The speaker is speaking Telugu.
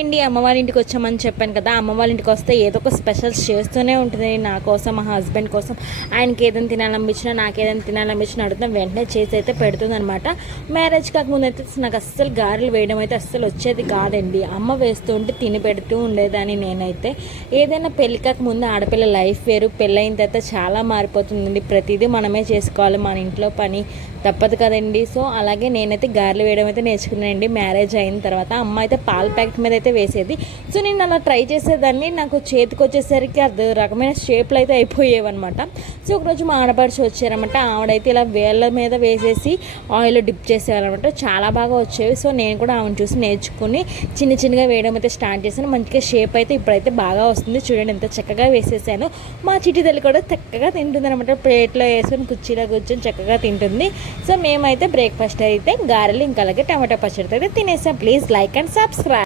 అండి అమ్మ వాళ్ళ ఇంటికి వచ్చామని చెప్పాను కదా. అమ్మ వాళ్ళ ఇంటికి వస్తే ఏదో ఒక స్పెషల్స్ చేస్తూనే ఉంటుంది. నా కోసం, మా హస్బెండ్ కోసం. ఆయనకి ఏదైనా తినాలనిపించినా, నాకు ఏదైనా తినాలనిపించినా అడుగుతాం, వెంటనే చేసి అయితే పెడుతుంది అనమాట. మ్యారేజ్ కాకముందు అయితే నాకు అస్సలు గారెలు వేయడం అయితే అస్సలు వచ్చేది కాదండి. అమ్మ వేస్తూ ఉంటే తిని పెడుతూ ఉండేదాన్ని. నేనైతే ఏదైనా పెళ్లి కాకముందు ఆడపిల్ల లైఫ్ వేరు, పెళ్ళైన తర్వాత చాలా మారిపోతుందండి. ప్రతిదీ మనమే చేసుకోవాలి, మన ఇంట్లో పని తప్పదు కదండి. సో అలాగే నేనైతే గారెలు వేయడం అయితే నేర్చుకున్నానండి మ్యారేజ్ అయిన తర్వాత. అమ్మ అయితే పాల ప్యాకెట్ మీద అయితే వేసేది. సో నేను అలా ట్రై చేసేదాన్ని. నాకు చేతికి వచ్చేసరికి అది రకమైన షేప్లు అయితే అయిపోయేవన్నమాట. సో ఒకరోజు మా ఆడపడిచి వచ్చారనమాట. ఆవిడైతే ఇలా వేళ్ళ మీద వేసేసి ఆయిల్ డిప్ చేసేవారనమాట. చాలా బాగా వచ్చేవి. సో నేను కూడా ఆమెను చూసి నేర్చుకుని చిన్న చిన్నగా వేయడం అయితే స్టార్ట్ చేశాను. మంచిగా షేప్ అయితే ఇప్పుడైతే బాగా వస్తుంది. చూడండి ఎంత చక్కగా వేసేసాను. మా చిట్టి తల్లి కూడా చక్కగా తింటుంది అనమాట. ప్లేట్లో వేసుకొని కుర్చీలో కూర్చొని చక్కగా తింటుంది. సో మేమైతే బ్రేక్ఫాస్ట్ అయితే గారెలు ఇంకా అలాగే టమాటా పచ్చడితో అయితే తినేసాం. Please like and subscribe.